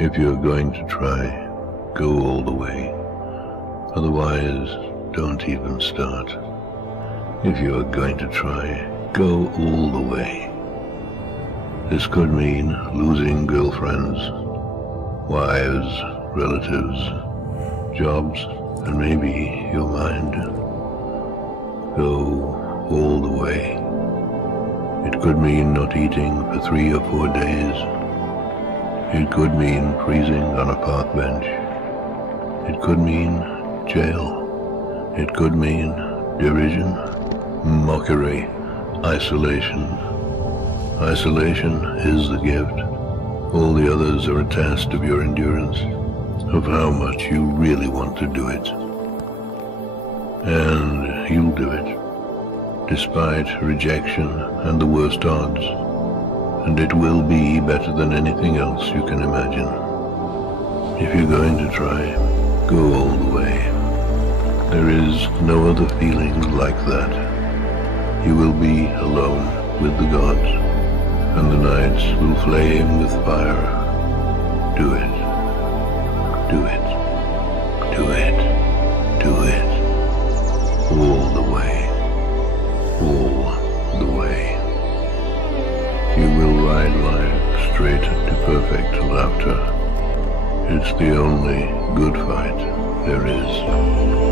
If you're going to try, go all the way. Otherwise, don't even start. If you're going to try, go all the way. This could mean losing girlfriends, wives, relatives, jobs, and maybe your mind. Go all the way. It could mean not eating for 3 or 4 days. It could mean freezing on a park bench. It could mean jail. It could mean derision, mockery, isolation. Isolation is the gift. All the others are a test of your endurance, of how much you really want to do it. And you'll do it, despite rejection and the worst odds. And it will be better than anything else you can imagine. If you're going to try, go all the way. There is no other feeling like that. You will be alone with the gods, and the nights will flame with fire. Do it. Do it. Do it. Do it. All the way. All the way. You will ride life straight to perfect laughter. It's the only good fight there is.